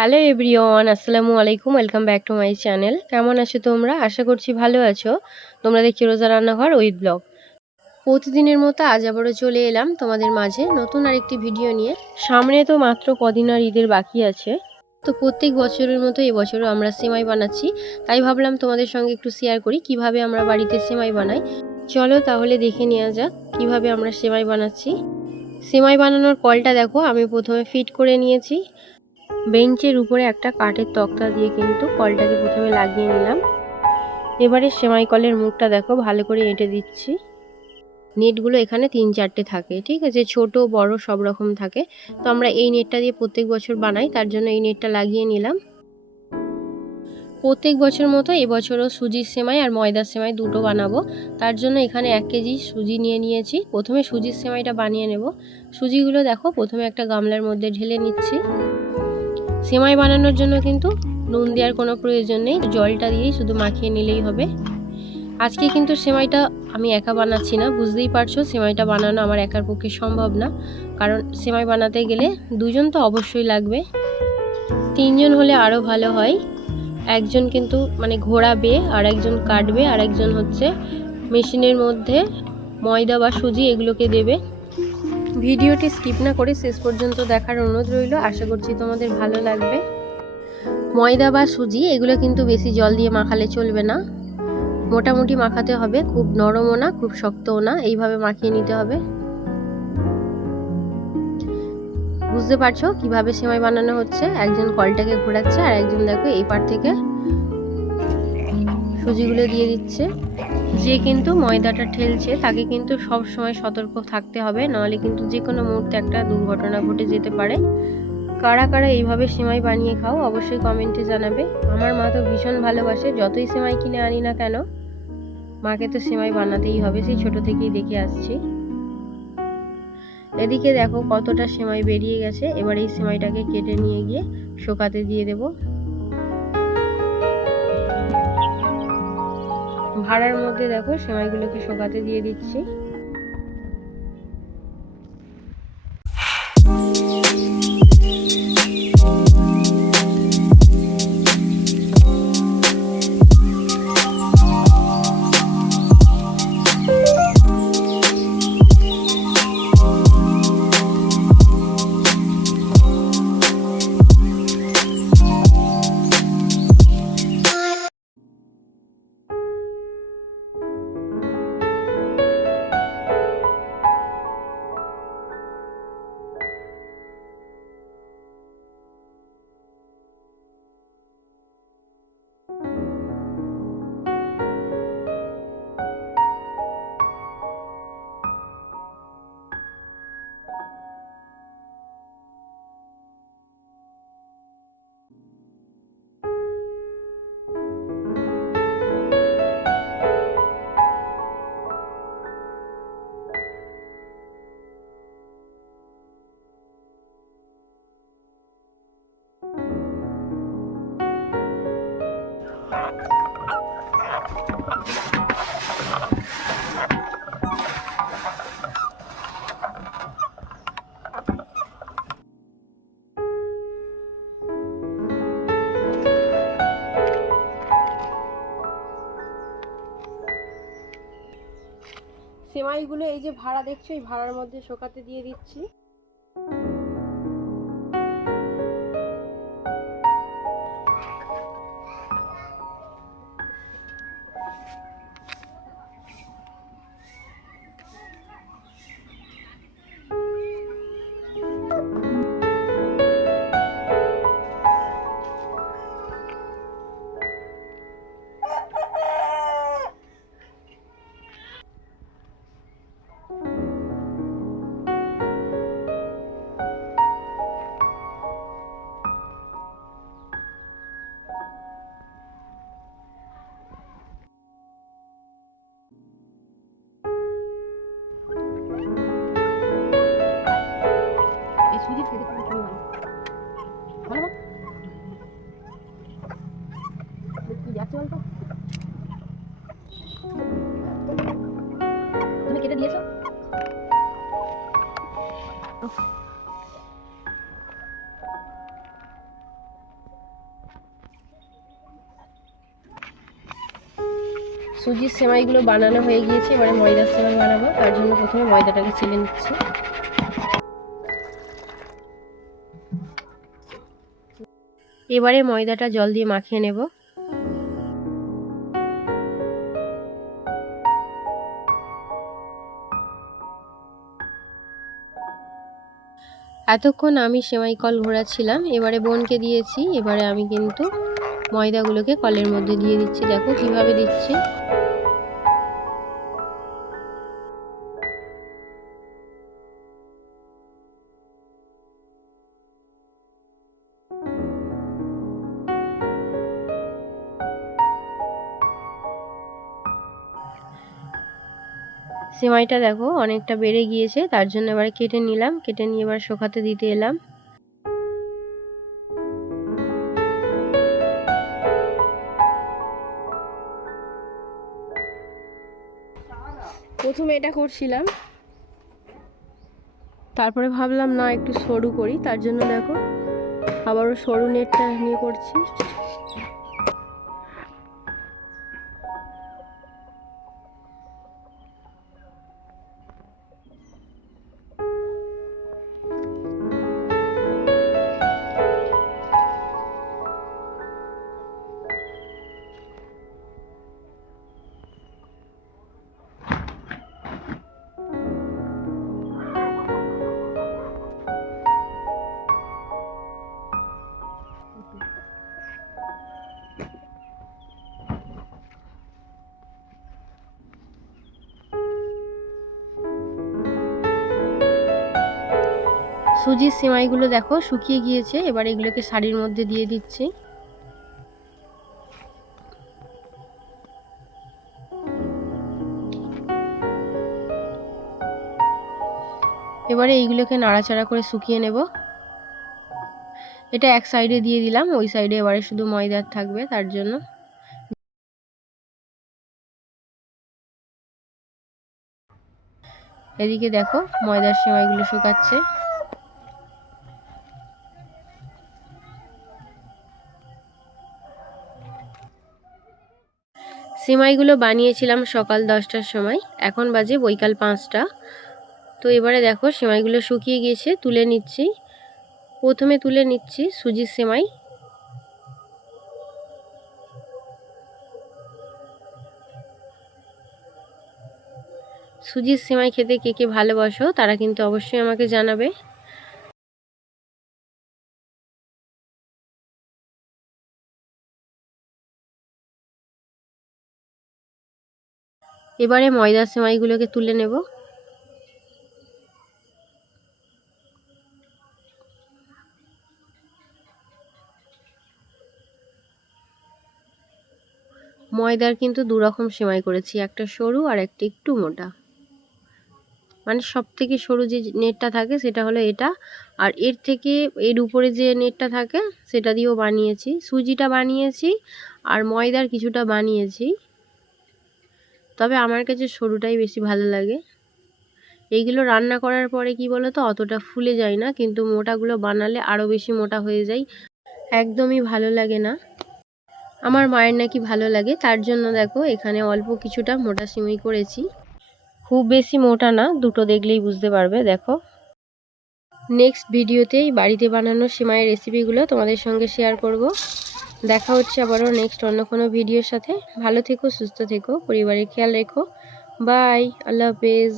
Hello everyone, আসসালামু আলাইকুম। Welcome back to my channel. কেমন আছো তোমরা? আশা করছি ভালো আছো। তোমরা দেখছি রোজা রান্নাঘর উইথ ব্লগ। প্রতিদিনের মতো আজ আবারও চলে এলাম তোমাদের মাঝে নতুন আরেকটি ভিডিও নিয়ে। সামনে তো মাত্র কদিন আর ঈদের বাকি আছে, তো প্রত্যেক বছরের মতো এবছরও আমরা সেমাই বানাচ্ছি। তাই ভাবলাম তোমাদের সঙ্গে একটু শেয়ার করি কিভাবে আমরা বাড়িতে সেমাই বানাই। চলো তাহলে দেখে নেওয়া যাক কিভাবে আমরা সেমাই বানাচ্ছি। সেমাই বানানোর কলটা দেখো, আমি প্রথমে ফিট করে নিয়েছি। বেঞ্চের উপরে একটা কাঠের তক্তা দিয়ে কিন্তু কলটাকে প্রথমে লাগিয়ে নিলাম। এবারে সেমাই কলের মুখটা দেখো ভালো করে এঁটে দিচ্ছি। নেটগুলো এখানে 3-4টে থাকে, ঠিক আছে, ছোট বড় সব রকম থাকে। তো আমরা এই নেটটা দিয়ে প্রত্যেক বছর বানাই, তার জন্য এই নেটটা লাগিয়ে নিলাম। প্রত্যেক বছর মতো এবছরও সুজির সেমাই আর ময়দার সেমাই দুটো বানাবো। তার জন্য এখানে 1 কেজি সুজি নিয়ে নিয়েছি। প্রথমে সুজির সেমাইটা বানিয়ে নেব। সুজিগুলো দেখো প্রথমে একটা গামলার মধ্যে ঢেলে নিচ্ছি। সেমাই বানানোর জন্য কিন্তু নুন দেওয়ার কোনো প্রয়োজন নেই, জলটা দিয়েই শুধু মাখিয়ে নিলেই হবে। আজকে কিন্তু সেমাইটা আমি একা বানাচ্ছি না, বুঝতেই পারছো সেমাইটা বানানো আমার একার পক্ষে সম্ভব না, কারণ সেমাই বানাতে গেলে দুজন তো অবশ্যই লাগবে। 3জন হলে আরও ভালো হয়। একজন কিন্তু ঘোরাবে, আর একজন কাটবে, আর একজন হচ্ছে মেশিনের মধ্যে ময়দা বা সুজি এগুলোকে দেবে। ভিডিওটি স্কিপ না করে শেষ পর্যন্ত দেখার অনুরোধ রইল, আশা করছি তোমাদের ভালো লাগবে। ময়দা বা সুজি এগুলো কিন্তু বেশি জল দিয়ে মাখালে চলবে না, মোটামুটি মাখাতে হবে, খুব নরমও না খুব শক্তও না, এইভাবে মাখিয়ে নিতে হবে। বুঝতে পারছো কিভাবে সেমাই বানানো হচ্ছে? একজন কলটাকে ঘোরাচ্ছে আর একজন দেখো এই পার থেকে সুজিগুলো দিয়ে দিচ্ছে। যে কিন্তু ময়দাটা ঠেলছে তাকে কিন্তু সব সময় সতর্ক থাকতে হবে, নাহলে কিন্তু যে কোনো মুহূর্তে একটা দুর্ঘটনা ঘটে যেতে পারে। কারা কারা এইভাবে সেমাই বানিয়ে খাও অবশ্যই কমেন্টে জানাবে। আমার মা তো ভীষণ ভালোবাসে, যতই সেমাই কিনে আনি না কেন মাকে তো সেমাই বানাতেই হবে, সেই ছোট থেকেই দেখে আসছি। এদিকে দেখো কতটা সেমাই বেরিয়ে গেছে। এবার এই সেমাইটাকে কেটে নিয়ে গিয়ে শোকাতে দিয়ে দেব। ভাড়ার মধ্যে দেখো সেমাইগুলোকে শোকাতে দিয়ে দিচ্ছি। সেমাইগুলো এই যে ভাড়া দেখছো, এই ভাড়ার মধ্যে শোকাতে দিয়ে দিচ্ছি। সুজির সেমাইগুলো বানানো হয়ে গিয়েছে, এবারে ময়দার সেমাই বানাবো। তার জন্য প্রথমে ময়দাটাকে চেলে নিচ্ছি। এবারে ময়দাটা জল দিয়ে মাখিয়ে নেব। এতক্ষণ আমি সেমাই কল ঘোরাচ্ছিলাম, এবারে বোনকে দিয়েছি। এবারে আমি কিন্তু ময়দাগুলোকে কলের মধ্যে দিয়ে দিচ্ছি। দেখো কিভাবে দিচ্ছি। সেমাইটা দেখো অনেকটা বেড়ে গিয়েছে, তার জন্য এবারে কেটে নিলাম। কেটে নিয়ে এবার শুকাতে দিতে এলাম। প্রথমে এটা করছিলাম, তারপরে ভাবলাম না একটু সরু করি, তার জন্য দেখো আবারও সরু নেটটা নিয়ে করছি। সুজির সেমাইগুলো দেখো শুকিয়ে গিয়েছে, এবার এগুলোকে শাড়ির মধ্যে দিয়ে দিচ্ছি। এবারে এইগুলোকে নাড়াচাড়া করে শুকিয়ে নেব। এটা এক সাইডে দিয়ে দিলাম, ওই সাইডে এবারে শুধু ময়দার থাকবে, তার জন্য। এদিকে দেখো ময়দার সেমাইগুলো শুকাচ্ছে। সেমাইগুলো বানিয়েছিলাম সকাল 10টার সময়, এখন বাজে বৈকাল 5টা। তো এবারে দেখো সেমাইগুলো শুকিয়ে গিয়েছে, তুলে নিচ্ছি। প্রথমে তুলে নিচ্ছি সুজির সেমাই। সুজির সেমাই খেতে কে কে ভালোবাসো তারা কিন্তু অবশ্যই আমাকে জানাবে। এবারে ময়দার সেমাইগুলোকে তুলে নেব। ময়দার কিন্তু দুরকম সেমাই করেছি, একটা সরু আর একটা একটু মোটা। মানে সব থেকে সরু যে নেটটা থাকে সেটা হলো এটা, আর এর থেকে এর উপরে যে নেটটা থাকে সেটা দিয়েও বানিয়েছি। সুজিটা বানিয়েছি আর ময়দার কিছুটা বানিয়েছি, তবে আমার কাছে সরুটাই বেশি ভালো লাগে। এইগুলো রান্না করার পরে কি বলো তো অতটা ফুলে যায় না, কিন্তু মোটাগুলো বানালে আরও বেশি মোটা হয়ে যায়, একদমই ভালো লাগে না। আমার মায়ের নাকি ভালো লাগে, তার জন্য দেখো এখানে অল্প কিছুটা মোটা সিমাই করেছি। খুব বেশি মোটা না, দুটো দেখলেই বুঝতে পারবে। দেখো নেক্সট ভিডিওতেই বাড়িতে বানানো সিমাইয়ের রেসিপিগুলো তোমাদের সঙ্গে শেয়ার করব। দেখা হচ্ছে আবারও নেক্সট অন্য কোনো ভিডিওর সাথে। ভালো থেকো, সুস্থ থেকো, পরিবারের খেয়াল রেখো। বাই, আল্লাহ হাফেজ।